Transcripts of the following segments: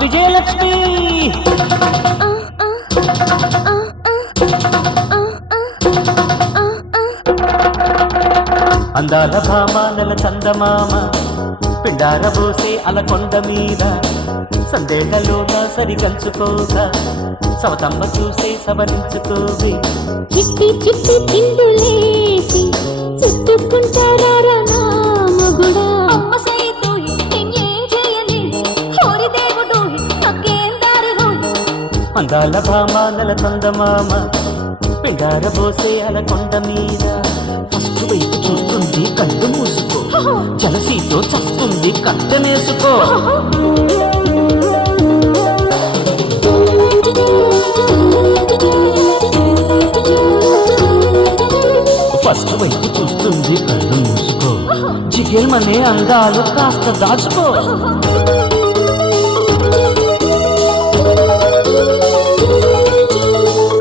విజయలక్ష్మి అందాల భామ నెల చందమామ పిండార బోసే అలకొండ మీద సందేళ్లలోన సరిగంచుకోగా సవతమ్మ చూసే సవరించుకోవే చిట్టి చిట్టి చిందులేసి చుట్టుకుంటారా రామగుడా అమ్మ సైతో ఏం చేయని హోరి దేవుడు నాకేం దారులు అందాల భామ నెల చందమామ పిండార బోసే అలకొండ మీద ఫస్ట్ వైపు చూస్తుంది కళ్ళు మూసుకో జలసీతో చస్తుంది కట్టనేసుకో ఫస్ట్ వైపు చూస్తుంది కళ్ళు మూసుకో జిగేమనే అందాలు కాస్త దాచుకో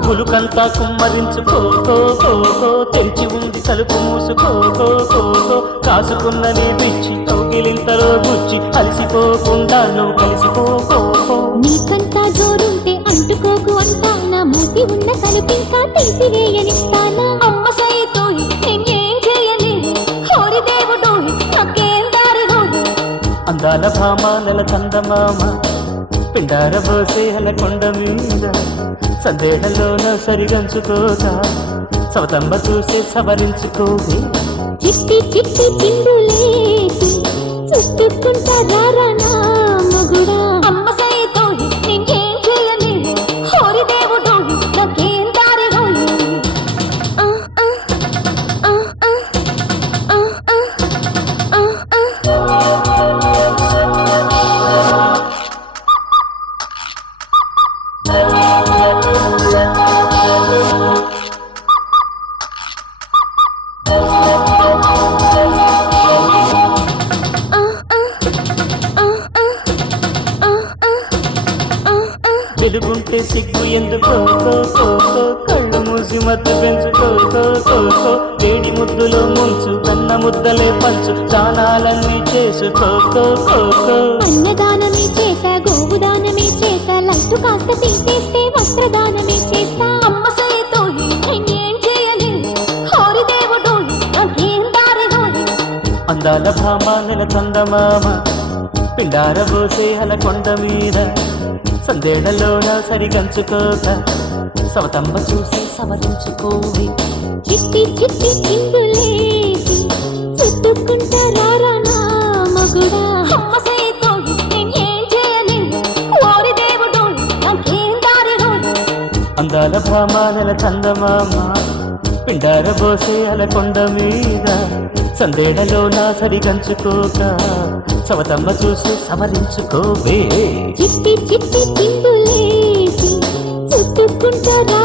పులుకంతా కుమ్మరించుకో తెంచి ఉంది తలుపు మూసుకో కాసుకున్న నీ పిచ్చి కౌగిలింతలో గుచ్చి అలసిపోకుండా నువ్వు కలిసిపోకో నీకంతా జోరుంటే అంటుకోకు అంటా నా మూతి ఉన్న కలుపింకా తీసివేయనిస్తానా అమ్మ సైతో ఏం చేయని హోరి దేవుడు నాకేం దారులు అందాల భామ నెల చందమామ పిండార బోసే అలకొండ మీద సందేహంలోన సరిగంచుకోగా సవతమ్మ చూసే సవరించుకోవే చిట్టి చిట్టి చిందులేసి చుట్టుకుంటారా రామగుడా అమ్మ సైతో ఏం చేయని హోరి దేవుడు నాకేం దారులు వెలుగుంటే సిగ్గు ఎందుకో కళ్ళు మూసి మత్తు పెంచుకో వేడి ముద్దులో ముంచు వెన్న ముద్దలే పంచు దానాలన్నీ చేసుకో అన్నదానమే చేసా గోవుదానమే చేసా లట్టు కాస్త తీసేస్తే వస్త్రదానమే చేస్తా అమ్మ సైతో ఏం చేయని హోరి దేవుడు నాకేం దారులు అందాల భామ నెల చందమామ పిండార బోసే అలకొండ మీద సందేళ్లలోన సరిగంచుకోగా సవతమ్మ చూసి సవరించుకోవి చిట్టి చిట్టి చిందులేసి చుట్టుకుంటారా రామగుడా అమ్మ సైతో ఏం చేయని హోరి దేవుడు నాకేం దారులు అందాల భామ నెల చందమామ పిండార బోసే అలకొండ మీద సందేళ్లలోన సరిగంచుకోగా సవతమ్మ చూసి సవరించుకోవే చిట్టి చిట్టి చిందులేసి చుట్టుకుంటారా